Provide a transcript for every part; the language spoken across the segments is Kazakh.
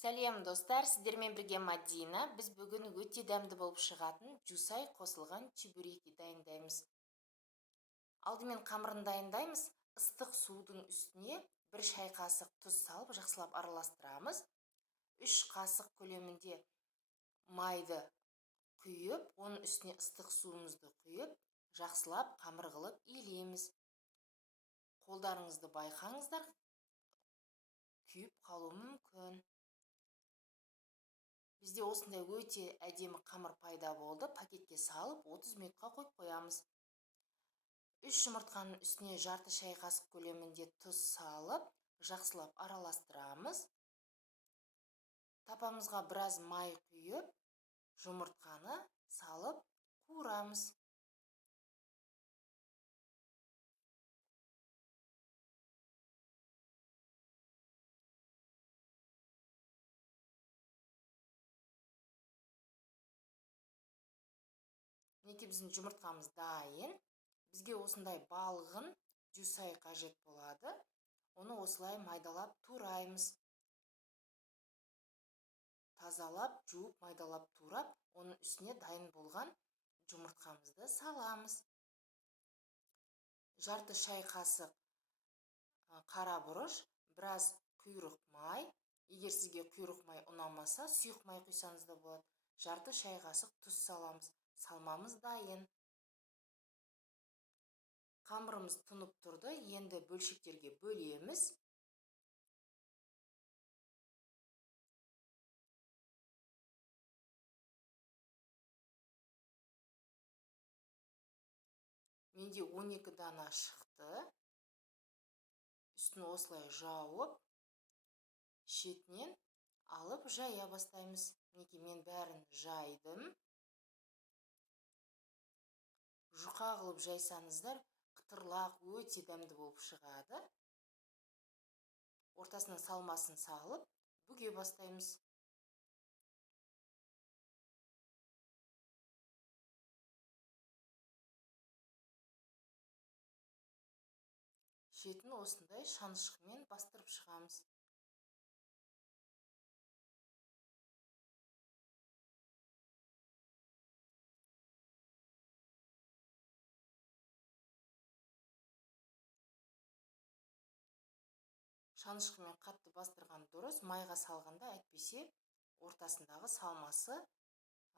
Сәлем достар, сіздермен бірге Мадина. Біз бүгін өте дәмді болып шығатын жусай қосылған чебуреки дайындаймыз. Алдымен қамырын дайындаймыз. Ыстық судың үстіне 1 шай қасық тұз салып, жақсылап араластырамыз. 3 қасық көлемінде майды құйып, оның үстіне ыстық суымызды құйып, жақсылап қамыр қылып илейміз. Қолдарыңызды байқаңыздар, күйіп қалуы мүмкін. Бізде осындай өте әдемі қамыр пайда болды. Пакетке салып 30 минутқа қойып қоямыз. 3 жұмыртқаның үстіне жарты шай қасық көлемінде тұз салып, жақсылап араластырамыз. Тапамызға біраз май құйып, жұмыртқаны салып қуырамыз. Мінекей біздің жұмыртқамыз дайын. Бізге осындай балғын жусай қажет болады. Оны осылай майдалап тураймыз. Тазалап, жуып, майдалап турап, оның үстіне дайын болған жұмыртқамызды саламыз. Жарты шай қасық қара бұрыш, біраз құйрық май. Егер сізге құйрық май ұнамаса, сұйық май құйсаңыз да болады. Жарты шай қасық тұз саламыз. Салмамыз дайын. Қамырымыз тұнып тұрды. Енді бөлшектерге бөлеміз. Менде 12 дана шықты. Үстін осылай жауып, шетінен алып жая бастаймыз. Мінекей мен бәрін жайдым. Жұқа қылып жайсаңыздар, қытырлақ өте дәмді болып шығады. Ортасына салмасын салып, бүге бастаймыз. Шетін осындай шанышқымен бастырып шығамыз. Шанышқымен қатты бастырған дұрыс, майға салғанда әйтпесе ортасындағы салмасы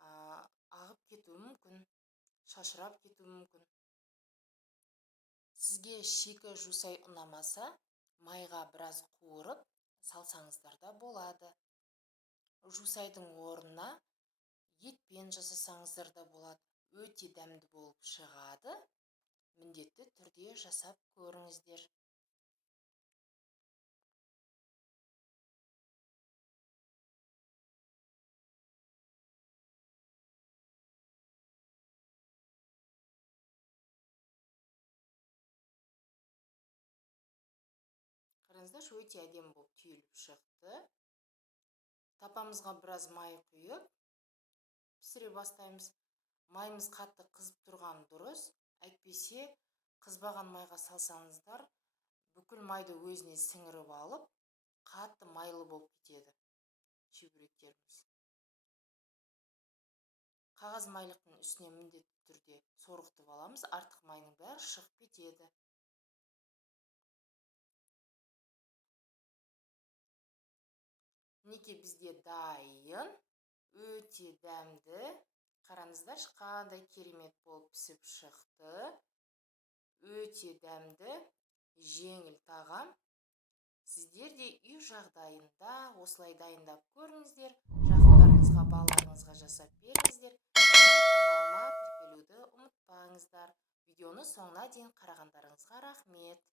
ағып кетуі мүмкін, шашырап кетуі мүмкін. Сізге шикі жусай ұнамаса, майға біраз қуырып салсаңыздар да болады. Жусайдың орнына етпен жасасаңыздар да болады. Өте дәмді болып шығады. Міндетті түрде жасап көріңіздер. Қараңыздар, өте әдемі болып түйіліп шықты. Тапамызға біраз май құйып, пісіре бастаймыз. Майымыз қатты қызып тұрған дұрыс. Әйтпесе, қызбаған майға салсаңыздар, бүкіл майды өзіне сіңіріп алып, қатты майлы болып кетеді чебуректеріміз. Қағаз майлықтың үстіне міндетті түрде сорғытып аламыз. Артық майның бәрі шығып кетеді. Мінекей бізде дайын, өте дәмді. Қараңыздар, қандай керемет болып пісіп шықты. Өте дәмді, жеңіл тағам. Сіздер де үй жағдайында осылай дайындап көріңіздер. Жақындарыңызға, балаларыңызға жасап беріңіздер. Каналыма тіркелуді ұмытпаңыздар. Видеоны соңына дейін қарағандарыңызға рахмет.